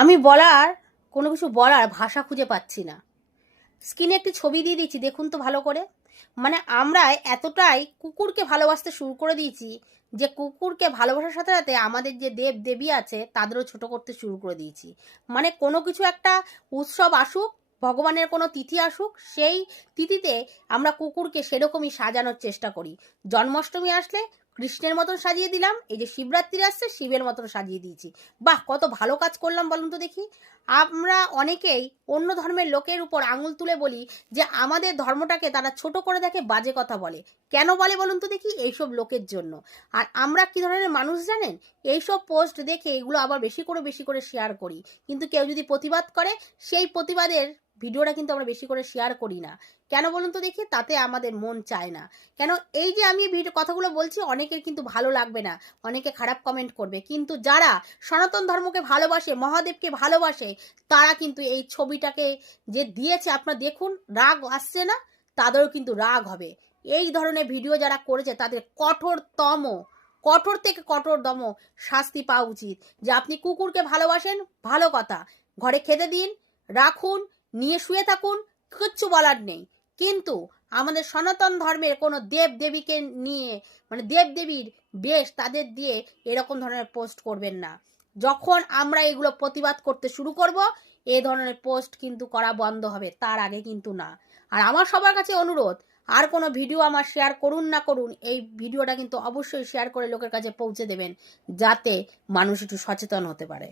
আমি কোনো কিছু বলার ভাষা খুঁজে পাচ্ছি না। স্ক্রিনে একটি ছবি দিয়ে দিয়েছি, দেখুন তো ভালো করে। মানে আমরা এতটাই কুকুরকে ভালোবাসতে শুরু করে দিয়েছি যে কুকুরকে ভালোবাসার সাথে সাথে আমাদের যে দেব দেবী আছে তাদেরও ছোট করতে শুরু করে দিয়েছি। মানে কোনো কিছু একটা উৎসব আসুক, ভগবানের কোনো তিথি আসুক, সেই তিথিতে আমরা কুকুরকে সেরকমই সাজানোর চেষ্টা করি। জন্মাষ্টমী আসলে কৃষ্ণের মতন সাজিয়ে দিলাম, এই যে শিবরাত্রি আসছে শিবের মতন সাজিয়ে দিয়েছি। বাহ, কত ভালো কাজ করলাম বলুন তো দেখি। আমরা অনেকেই অন্য ধর্মের লোকের উপর আঙুল তুলে বলি যে আমাদের ধর্মটাকে তারা ছোট করে দেখে, বাজে কথা বলে। কেন বলে বলুন তো দেখি? এইসব লোকের জন্য। আর আমরা কি ধরনের মানুষ জানেন? এইসব পোস্ট দেখে এগুলো আবার বেশি করে শেয়ার করি, কিন্তু কেউ যদি প্রতিবাদ করে সেই প্রতিবাদের ভিডিওটা কিন্তু আমরা বেশি করে শেয়ার করি না। কেন বলুন তো দেখি? তাতে আমাদের মন চায় না। কেন? এই যে আমি ভিডিও কথাগুলো বলছি অনেকের কিন্তু ভালো লাগবে না, অনেকে খারাপ কমেন্ট করবে, কিন্তু যারা সনাতন ধর্মকে ভালোবাসে, মহাদেবকে ভালোবাসে, তারা কিন্তু এই ছবিটাকে যে দিয়েছে আপনারা দেখুন, রাগ আসছে না? তাদেরও কিন্তু রাগ হবে। এই ধরনের ভিডিও যারা করেছে তাদের কঠোর থেকে কঠোরতম শাস্তি পাওয়া উচিত। যে আপনি কুকুরকে ভালোবাসেন, ভালো কথা, ঘরে খেতে দিন, রাখুন, নিয়ে শুয়ে থাকুন, কিচ্ছু বলার নেই। কিন্তু আমাদের সনাতন ধর্মের কোনো দেব দেবীকে নিয়ে, মানে দেব দেবীর বেশ তাদের দিয়ে এরকম ধরনের পোস্ট করবেন না। যখন আমরা এগুলো প্রতিবাদ করতে শুরু করব, এই ধরনের পোস্ট কিন্তু করা বন্ধ হবে, তার আগে কিন্তু না। আর আমার সবার কাছে অনুরোধ, আর কোনো ভিডিও আমার শেয়ার করুন না করুন, এই ভিডিওটা কিন্তু অবশ্যই শেয়ার করে লোকের কাছে পৌঁছে দেবেন, যাতে মানুষ একটু সচেতন হতে পারে।